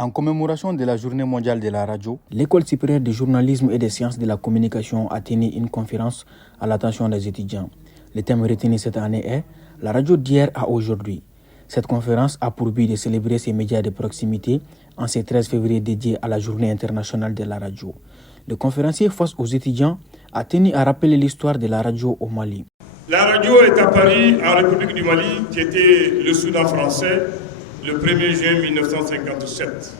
En commémoration de la Journée mondiale de la radio, l'École supérieure de journalisme et des sciences de la communication a tenu une conférence à l'attention des étudiants. Le thème retenu cette année est « La radio d'hier à aujourd'hui ». Cette conférence a pour but de célébrer ces médias de proximité en ce 13 février dédié à la Journée internationale de la radio. Le conférencier face aux étudiants a tenu à rappeler l'histoire de la radio au Mali. La radio est apparue en République du Mali, qui était le Soudan français, le 1er juin 1957.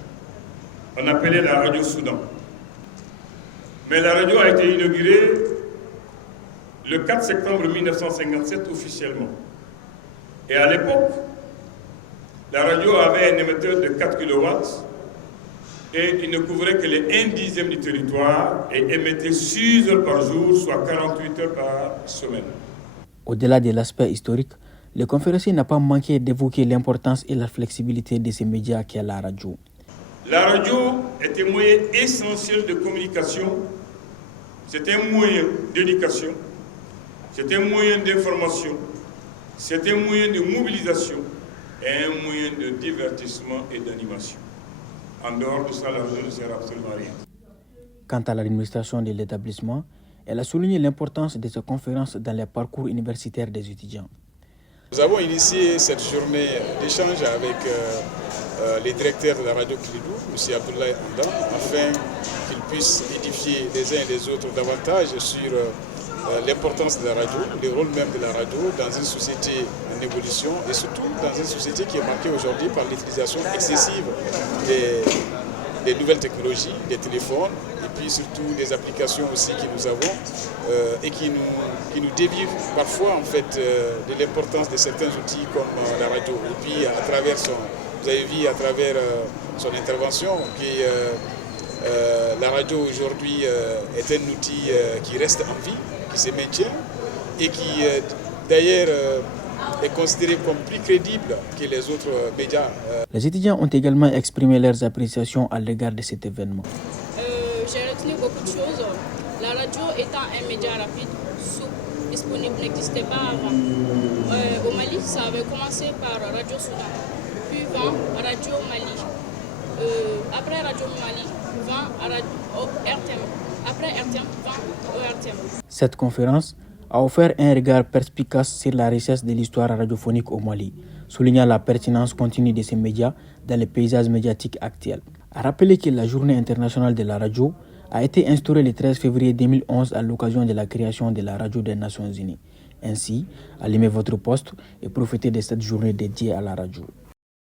On appelait la radio Soudan. Mais la radio a été inaugurée le 4 septembre 1957 officiellement. Et à l'époque, la radio avait un émetteur de 4 kW et il ne couvrait que les 1/10 du territoire et émettait 6 heures par jour, soit 48 heures par semaine. Au-delà de l'aspect historique, le conférencier n'a pas manqué d'évoquer l'importance et la flexibilité de ces médias qu'est la radio. La radio est un moyen essentiel de communication, c'est un moyen d'éducation, c'est un moyen d'information, c'est un moyen de mobilisation et un moyen de divertissement et d'animation. En dehors de ça, la radio ne sert absolument à rien. Quant à l'administration de l'établissement, elle a souligné l'importance de ces conférences dans les parcours universitaires des étudiants. Nous avons initié cette journée d'échange avec les directeurs de la radio Kilidou, M. Abdoulaye Andan, afin qu'ils puissent édifier les uns et les autres davantage sur l'importance de la radio, le rôle même de la radio dans une société en évolution et surtout dans une société qui est marquée aujourd'hui par l'utilisation excessive des nouvelles technologies, des téléphones et puis surtout des applications aussi que nous avons et qui nous dévient parfois en fait de l'importance de certains outils comme la radio. Et puis à travers vous avez vu à travers son intervention que la radio aujourd'hui est un outil qui reste en vie, qui se maintient et qui d'ailleurs est considéré comme plus crédible que les autres médias. Les étudiants ont également exprimé leurs appréciations à l'égard de cet événement. J'ai retenu beaucoup de choses. La radio étant un média rapide, souple, disponible, n'existait pas avant. Au Mali, ça avait commencé par Radio Soudan, puis Radio Mali. Après Radio Mali, RTM. Après RTM, ORTM. Cette conférence a offert un regard perspicace sur la richesse de l'histoire radiophonique au Mali, soulignant la pertinence continue de ces médias dans le paysage médiatique actuel. A rappeler que la Journée internationale de la radio a été instaurée le 13 février 2011 à l'occasion de la création de la radio des Nations Unies. Ainsi, allumez votre poste et profitez de cette journée dédiée à la radio.